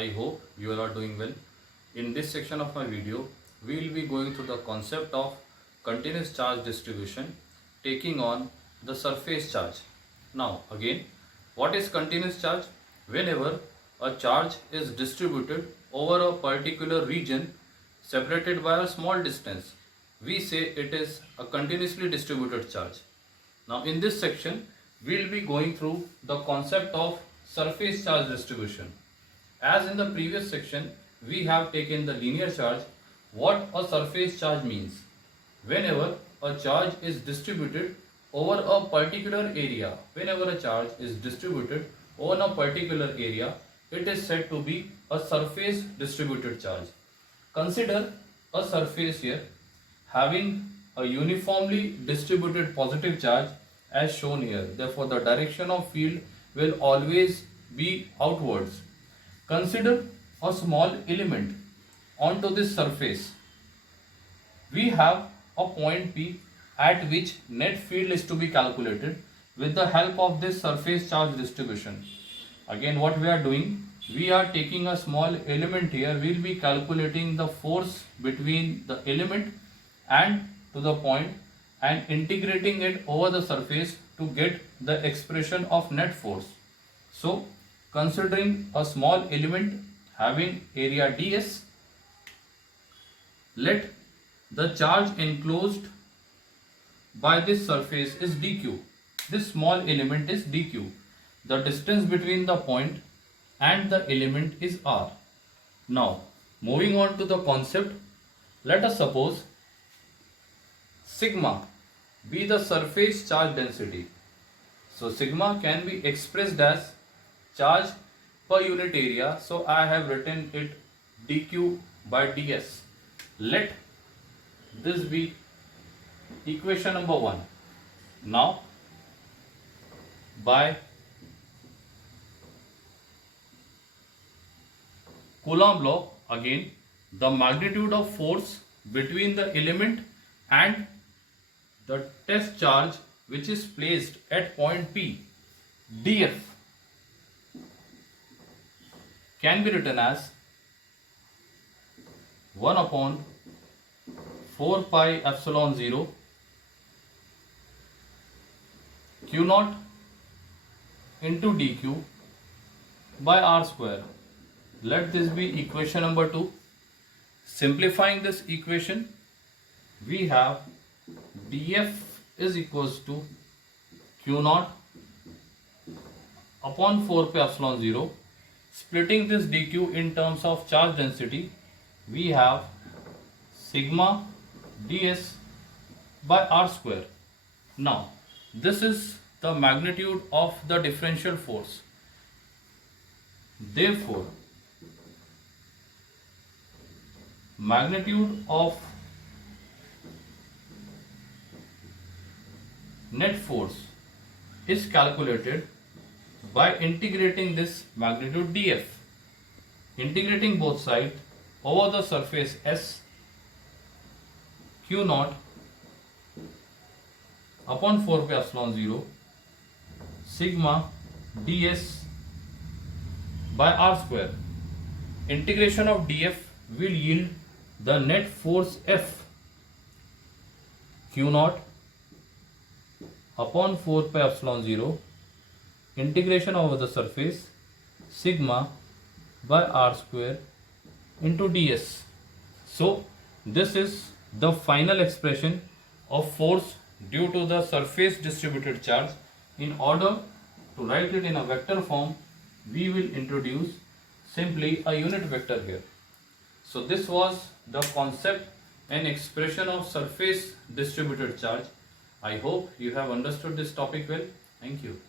I hope you all are doing well. In this section of my video, we will be going through the concept of continuous charge distribution taking on the surface charge. Now again, what is continuous charge? Whenever a charge is distributed over a particular region separated by a small distance, we say it is a continuously distributed charge. Now in this section, we will be going through the concept of surface charge distribution. As in the previous section, we have taken the linear charge. What a surface charge means? Whenever a charge is distributed over a particular area, whenever a charge is distributed over a particular area, it is said to be a surface distributed charge. Consider a surface here having a uniformly distributed positive charge as shown here. Therefore, the direction of field will always be outwards. Consider a small element onto this surface. We have a point P at which net field is to be calculated with the help of this surface charge distribution. Again, what we are doing, we are taking a small element here. We will be calculating the force between the element and to the point and integrating it over the surface to get the expression of net force. So, considering a small element having area ds, let the charge enclosed by this surface is dq. This small element is dq. The distance between the point and the element is r. Now, moving on to the concept, let us suppose sigma be the surface charge density. So, sigma can be expressed as charge per unit area. So, I have written it dq by ds. Let this be equation number 1. Now, by Coulomb law, again, the magnitude of force between the element and the test charge which is placed at point P, dF, can be written as 1 upon 4 pi epsilon 0 q naught into dq by r square. Let this be equation number 2. Simplifying this equation, we have df is equals to q naught upon 4 pi epsilon 0. Splitting this dq in terms of charge density, we have sigma ds by r square. Now, this is the magnitude of the differential force. Therefore, magnitude of net force is calculated by integrating this magnitude df, integrating both sides over the surface S, q naught upon 4 pi epsilon 0 sigma ds by r square. Integration of df will yield the net force F, q naught upon 4 pi epsilon 0 integration over the surface sigma by r square into ds. So, this is the final expression of force due to the surface distributed charge. In order to write it in a vector form, we will introduce simply a unit vector here. So, this was the concept and expression of surface distributed charge. I hope you have understood this topic well. Thank you.